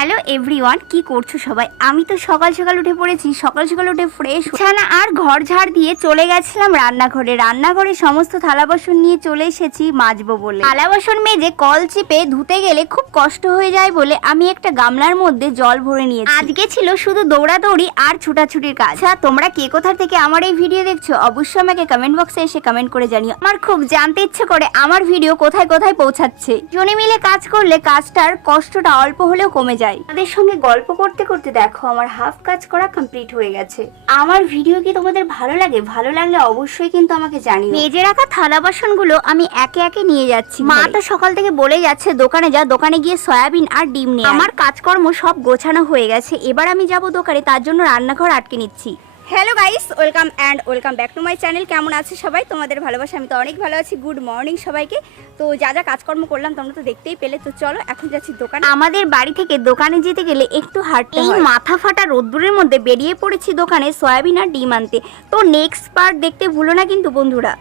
Hello everyone, কি করছো সবাই? আমি তো সকাল সকাল উঠে পড়েছি। সকাল সকাল উঠে ফ্রেশ বিছানা আর ঘর ঝাড় দিয়ে চলে গেছিলাম রান্নাঘরে সমস্ত থালা বাসন নিয়ে চলে এসেছি মাজবো বলে। থালা বাসন মেজে কল চিপে ধুতে গেলে খুব কষ্ট হয়ে যায় বলে আমি একটা গামলার মধ্যে জল ভরে নিয়েছি। আজকে ছিল শুধু দৌড়াদৌড়ি আর ছুটাছুটির কাজ। আচ্ছা, তোমরা কে কোথা থেকে আমার এই ভিডিও দেখছো অবশ্যই আমাকে কমেন্ট বক্সে এসে কমেন্ট করে জানিও। আমার খুব জানতে ইচ্ছে করে আমার ভিডিও কোথায় কোথায় পৌঁছাচ্ছে। জনে মিলে কাজ করলে কাজটার কষ্টটা অল্প হলেও কমে যায়। তাদের সঙ্গে গল্প করতে করতে দেখো আমার হাফ কাজ করা কমপ্লিট হয়ে গেছে। আমার ভিডিও কি তোমাদের ভালো লাগে? ভালো লাগলে অবশ্যই কিন্তু আমাকে জানিও। মেজে রাখা থালা বাসনগুলো আমি একে একে নিয়ে যাচ্ছি। মা তো সকাল থেকে বলে যাচ্ছে দোকানে যা, দোকানে গিয়ে সয়াবিন আর ডিম নিয়ে। আমার কাজকর্ম সব গোছানো হয়ে গেছে, এবার আমি যাব দোকানে, তার জন্য রান্নাঘর আটকে নিচ্ছি। Hello guys, welcome back to my channel. কেমন আছে সবাই? তোমাদের ভালোবাসা, আমি তো অনেক ভালো আছি। গুড মর্নিং সবাইকে। তো যা যা কাজকর্ম করলাম তোমরা তো দেখতেই পেলে। তো চলো এখন যাচ্ছি দোকানে। আমাদের বাড়ি থেকে দোকানে যেতে গেলে একটু হাঁটতে হয়। মাথা ফাটা রোদ্দুরের মধ্যে বেরিয়ে পড়েছি দোকানে সয়াবিন আর ডিম আনতে। তো নেক্সট পার্ট দেখতে ভুলো না কিন্তু বন্ধুরা।